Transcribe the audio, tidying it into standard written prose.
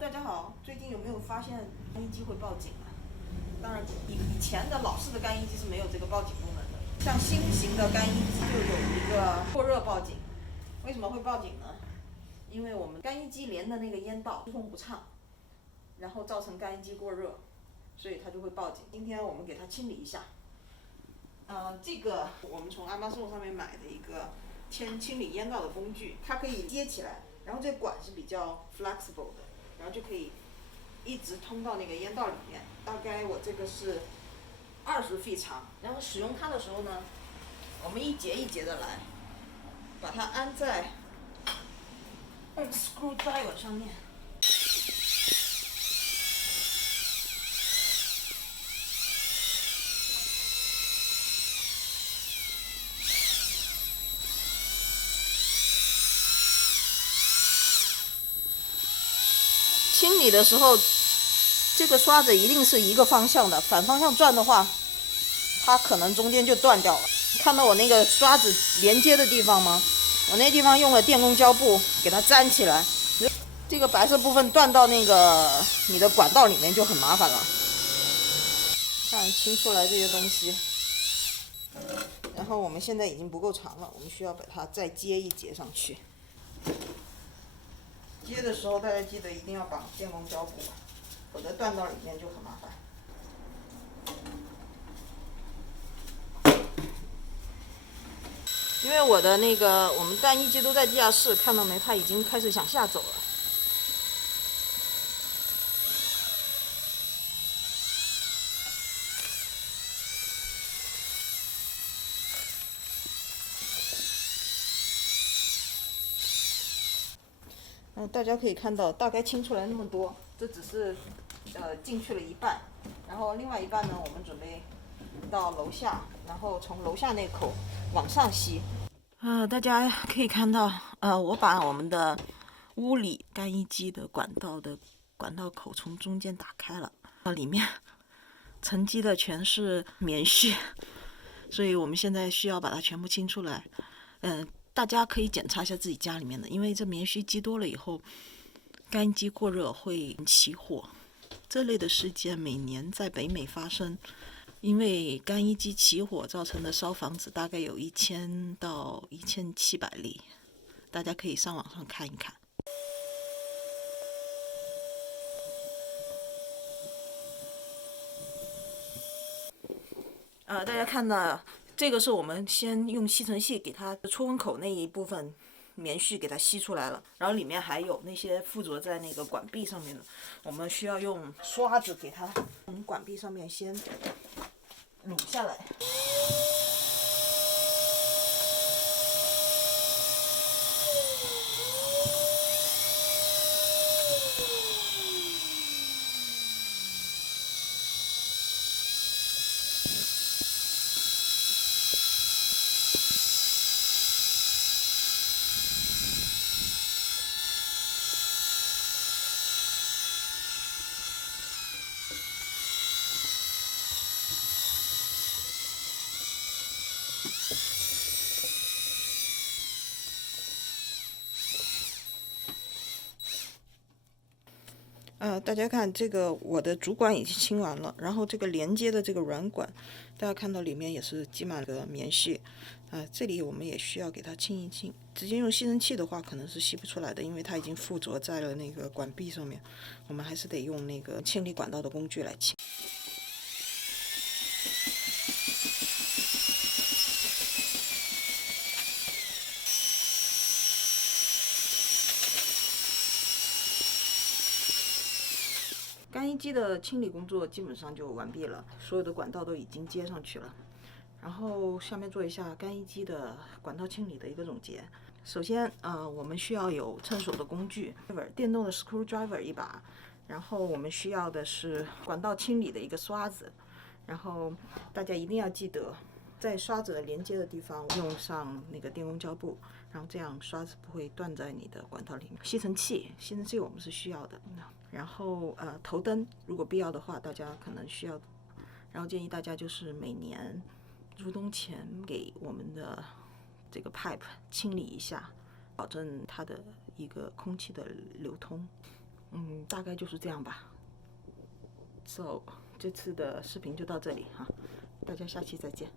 大家好，最近有没有发现干衣机会报警啊？当然，以前的老式的干衣机是没有这个报警功能的，像新型的干衣机就有一个过热报警。为什么会报警呢？因为我们干衣机连的那个烟道疏通不畅，然后造成干衣机过热，所以它就会报警。今天我们给它清理一下。这个我们从 Amazon 上面买的一个清理烟道的工具，它可以接起来，然后这管是比较 flexible 的，然后就可以一直通到那个烟道里面。大概我这个是20 feet 长，然后使用它的时候呢，我们一节一节的来，把它安在screwdriver 上面。清理的时候，这个刷子一定是一个方向的，反方向转的话，它可能中间就断掉了。看到我那个刷子连接的地方吗？我那地方用了电工胶布给它粘起来，这个白色部分断到那个你的管道里面就很麻烦了。看清出来这些东西，然后我们现在已经不够长了，我们需要把它再接一节上去。接的时候大家记得一定要绑电工胶布，否则断到里面就很麻烦。因为我们干衣机都在地下室，看到没？它已经开始想下走了。大家可以看到，大概清出来那么多，这只是进去了一半，然后另外一半呢，我们准备到楼下，然后从楼下那口往上吸。大家可以看到，我把我们的屋里干衣机的管道口从中间打开了，里面沉积的全是棉絮，所以我们现在需要把它全部清出来。大家可以检查一下自己家里面的，因为这棉絮积多了以后，干衣机过热会起火。这类的事件每年在北美发生，因为干衣机起火造成的烧房子大概有1000到1700例，大家可以上网上看一看。大家看到这个是我们先用吸尘器给它出风口那一部分棉絮给它吸出来了，然后里面还有那些附着在那个管壁上面的，我们需要用刷子给它从管壁上面先撸下来。大家看这个，我的主管已经清完了，然后这个连接的这个软管，大家看到里面也是积满了棉絮，这里我们也需要给它清一清。直接用吸尘器的话，可能是吸不出来的，因为它已经附着在了那个管壁上面，我们还是得用那个清理管道的工具来清。干衣机的清理工作基本上就完毕了，所有的管道都已经接上去了。然后下面做一下干衣机的管道清理的一个总结。首先，我们需要有趁手的工具，电动的 screwdriver 一把，然后我们需要的是管道清理的一个刷子，然后大家一定要记得，在刷子的连接的地方用上那个电工胶布，然后这样刷子不会断在你的管道里面。吸尘器我们是需要的。然后头灯如果必要的话，大家可能需要。然后建议大家就是每年入冬前给我们的这个 pipe 清理一下，保证它的一个空气的流通。大概就是这样吧。So 这次的视频就到这里哈，大家下期再见。